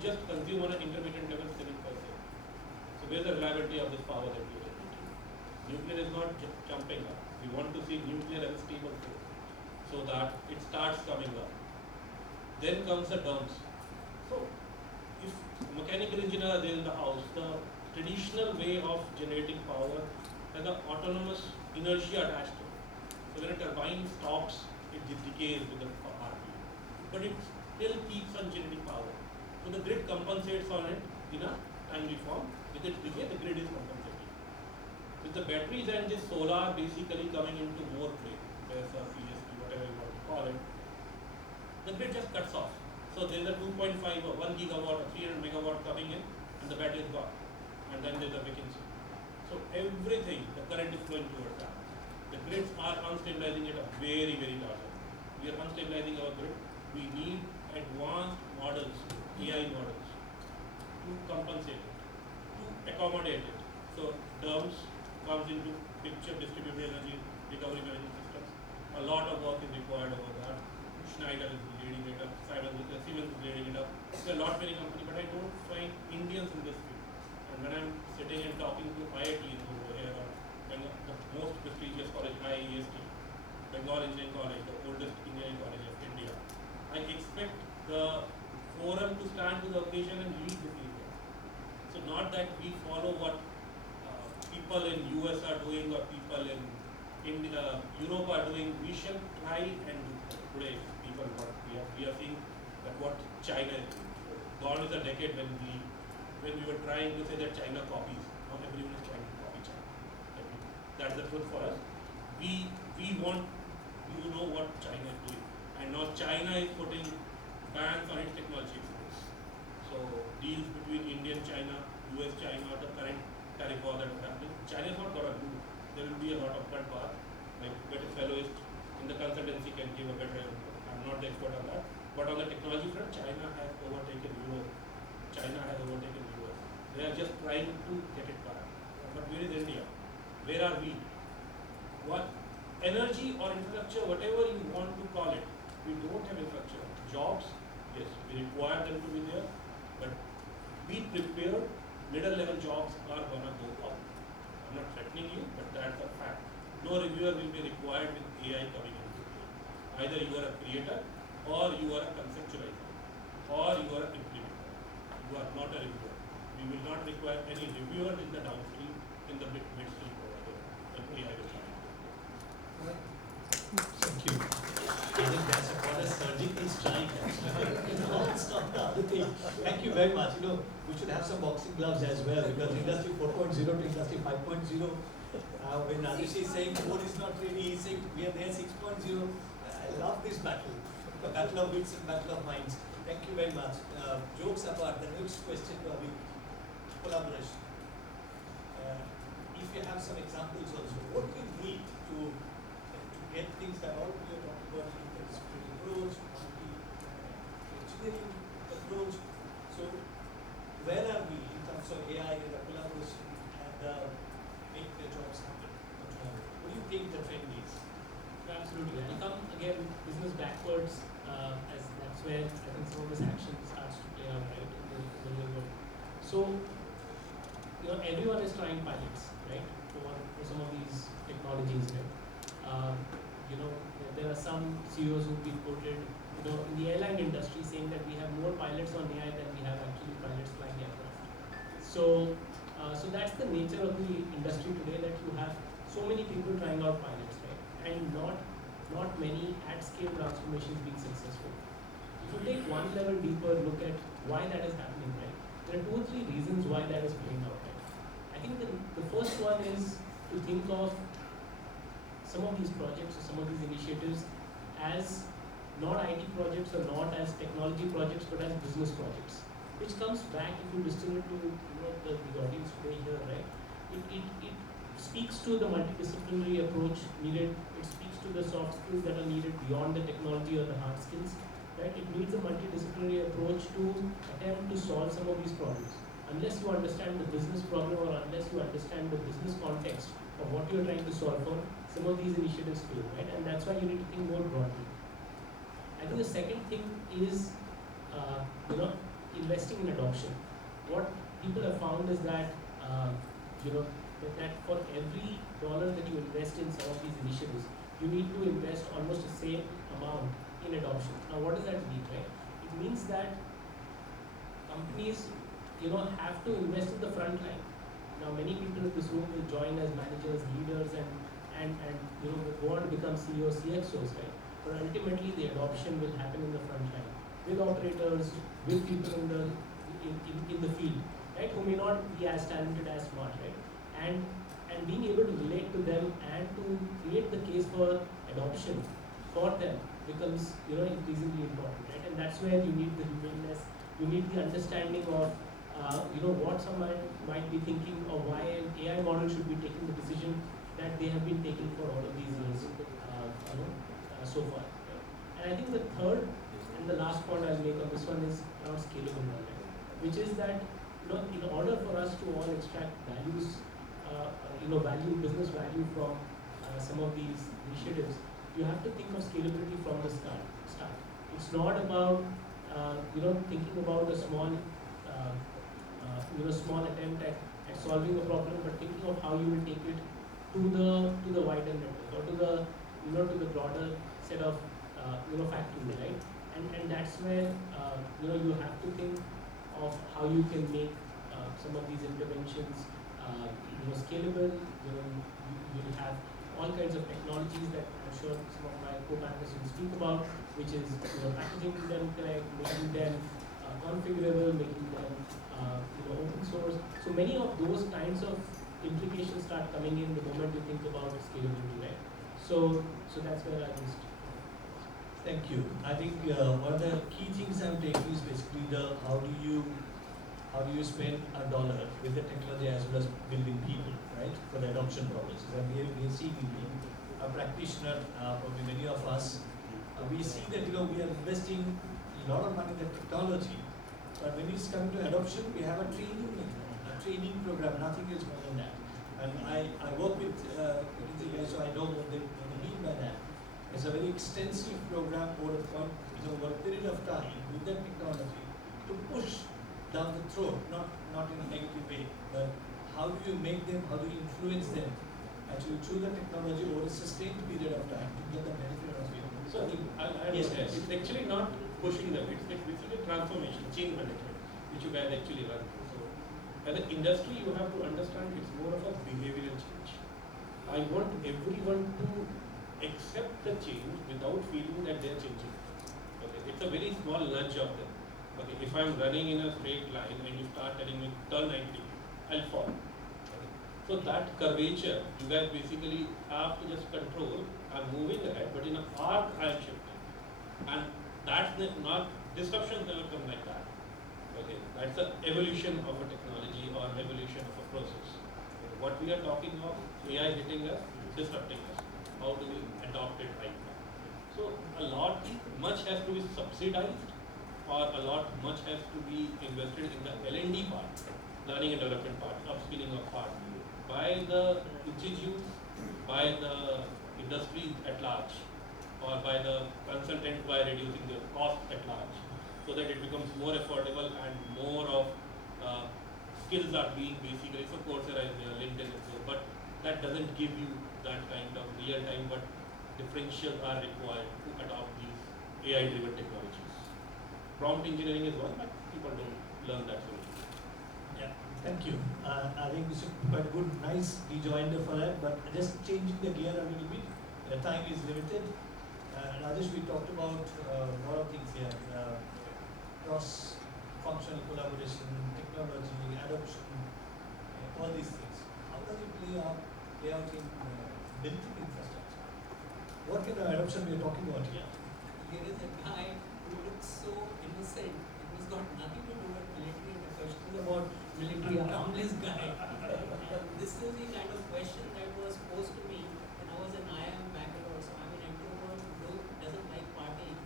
it just consumes on an intermittent level 7%. So where's the reliability of this power that we are generating? Nuclear is not jumping up. We want to see nuclear as a stable source so that it starts coming up. Then comes the dumps. So if mechanical engineer are there in the house, the traditional way of generating power has an autonomous inertia attached to it. So when a turbine stops, it decays with the RPM. But it still keeps on generating power. So the grid compensates on it in a timely form. With its decay, the grid is compensating. With the batteries and the solar basically coming into more play, PSP, whatever you want to call it, the grid just cuts off. So there is a 2.5 or 1 gigawatt or 300 megawatt coming in and the battery is gone. And then there is a vacancy. So everything, the current is flowing towards that. The grids are unstabilizing at a very, very large level. We are unstabilizing our grid. We need advanced models, AI models, to compensate it, to accommodate it. So terms comes into picture, distributed energy recovery management systems. A lot of work is required over that. Schneider is leading it up, Siemens is leading it up. There are a lot many companies, but I don't find Indians in this field. And when I'm sitting and talking to IITs over here, or the most prestigious college, IIT, Bengal Engineering College, the oldest engineering college of India, I expect the forum to stand to the occasion and lead this area. So not that we follow what people in US are doing or people in Europe are doing. We shall try and do today. People, what we are seeing that what China is doing. Gone is a decade when we were trying to say that China copies. Now everyone is trying to copy China. That's the truth for us. We want you to know what China is doing, and now China is putting bans on its technology exports. So deals between India and China, US China, the current tariff war that is happening. China is not going to do. There will be a lot of bloodbath. Like better fellows in the consultancy can give a better. I'm not the expert on that, but on the technology front, China has overtaken Europe. China has overtaken US. They are just trying to get it back. But where is India? Where are we? What energy or infrastructure, whatever you want to call it, we don't have infrastructure. Jobs, yes, we require them to be there, but be prepared. Middle level jobs are gonna go up. I'm not threatening you, but that's a fact. No reviewer will be required with AI coming into play. Either you are a creator, or you are a conceptualizer, or you are an implementer. You are not a reviewer. We will not require any reviewer in the downstream, in the midstream provider. When AI will come into play. Thank you. I think that's a surgical strike. It's not the other thing. Thank you very much. We should have some boxing gloves as well, because Industry 4.0 to Industry 5.0. When Rajesh is saying 4 is not ready, he's saying we are there 6.0. I love this battle. The battle of wits and battle of minds. Thank you very much. Jokes apart, the next question to Abhi. Collaboration. If you have some examples also, what do we need to get things that all we are talking about, interdisciplinary approach, engineering approach. So where are we in terms of AI and the collaboration and make the jobs happen? What do you think the trend is? Absolutely. I'll come again business backwards, as that's where I think some of this action starts to play out, right, in the real world. So everyone is trying pilots, right, for some of these technologies, right? There are some CEOs who've been quoted, in the airline industry saying that we have more pilots on AI than we have actually pilots flying aircraft. So that's the nature of the industry today, that you have so many people trying out pilots, right? And not many at-scale transformations being successful. If you take one level deeper look at why that is happening, right? There are 2 or 3 reasons why that is playing out, right? I think the first one is to think of some of these projects or some of these initiatives as not IT projects or not as technology projects, but as business projects, which comes back, if you distill it to the audience today here, right? It speaks to the multidisciplinary approach needed. It speaks to the soft skills that are needed beyond the technology or the hard skills, right? It needs a multidisciplinary approach to attempt to solve some of these problems. Unless you understand the business problem, or unless you understand the business context of what you're trying to solve for, some of these initiatives fail, right? And that's why you need to think more broadly. I think the second thing is, investing in adoption. What people have found is that you know that for every dollar that you invest in some of these initiatives, you need to invest almost the same amount in adoption. Now, what does that mean, right? It means that companies, have to invest in the front line. Now, many people in this room will join as managers, leaders, and will go on to become CEOs, CXOs, right? But ultimately, the adoption will happen in the front line with operators, with people in the field, right? Who may not be as talented, as smart, right? And being able to relate to them and to create the case for adoption for them becomes increasingly important, right? And that's where you need the humanness, you need the understanding of what someone might be thinking, or why an AI model should be taking the decision that they have been taking for all of these years, so far. Right? And I think the third and the last point I'll make on this one is around scalability, right? Which is that in order for us to all extract values, business value from some of these initiatives, you have to think of scalability from the start. It's not about thinking about a small small attempt at solving a problem, but thinking of how you will take it to the wider network, or to the broader set of factories, right? And that's where you have to think of how you can make some of these interventions scalable. You will have all kinds of technologies that I'm sure some of my co-panelists will speak about, which is packaging them correct, making them configurable, making them open source. So many of those kinds of implications start coming in the moment you think about scalability, right? So that's where I was. Thank you. I think one of the key things I'm taking is basically how do you spend a dollar with the technology as well as building people, right, for the adoption process. And we are seeing a practitioner, probably many of us, we see that we are investing a lot of money in the technology, but when it's coming to adoption, we have a training program, nothing else more than that. And I work with guys, so I know what they mean by that. It's a very extensive program over a period of time with that technology to push down the throat, not in a negative way, but how do you make them, how do you influence them actually through the technology over a sustained period of time to get the benefit of it. So I'll add Yes, on that. yes. It's actually not pushing them, it's basically transformation, change management, which you guys actually run through. So as an industry, you have to understand it's more of a behavioral change. I want everyone to accept the change without feeling that they're changing. Okay, it's a very small nudge of them. Okay, if I'm running in a straight line and you start telling me turn 90 degrees, I'll fall. Okay. So that curvature, you guys basically have to just control. I'm moving ahead, but in an arc I'm shifting. And that's not, disruptions never come like that. Okay, that's the evolution of a technology or evolution of a process. Okay. What we are talking of, AI hitting us, disrupting us. How do we adopt it right now? So much has to be subsidized, or much has to be invested in the L&D part, learning and development part, upskilling of part, by the institutes, by the industry at large, or by the consultant by reducing their cost at large, so that it becomes more affordable and more of skills are being basically, so Coursera is there, LinkedIn is there, but that doesn't give you that kind of real time, but differentials are required to adopt these AI-driven technologies. Prompt engineering is one, but people don't learn that so much. Yeah, thank you. I think this is quite a good, nice rejoinder for that, but just changing the gear a little bit. The time is limited. Rajesh, we talked about a lot of things here. Cross-functional collaboration, technology, adoption, all these things. How does it play out in military infrastructure? What kind of adoption we are talking about here? Here is a guy who looks so innocent. It has got nothing to do with military and the question is about military harmless guy. And this is the kind of question that was posed to me when I was in IIM Bangalore. So I'm an introvert who doesn't like partying,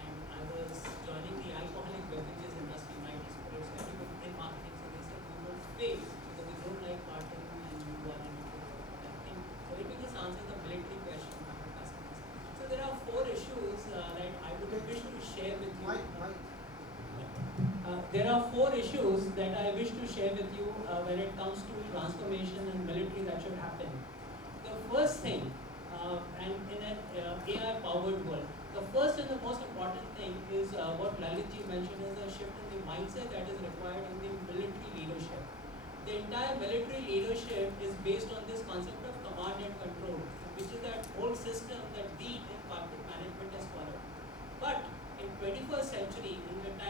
and I was joining the alcoholic beverages industry, night spirits, everybody in marketing. So they said you will fail because you don't like partying and you are an introvert. I think so. Let me just answer the military question for the customers. So there are 4 issues that I would wish to share with you. there are 4 issues that I wish to share with you when it comes to transformation in military that should happen. The first thing, and in an AI-powered world, the first and the most important thing is what Lalitji mentioned is a shift in the mindset that is required in the military leadership. The entire military leadership is based on this concept of command and control, which is that whole system that we in corporate management has followed. But in 21st century, in the time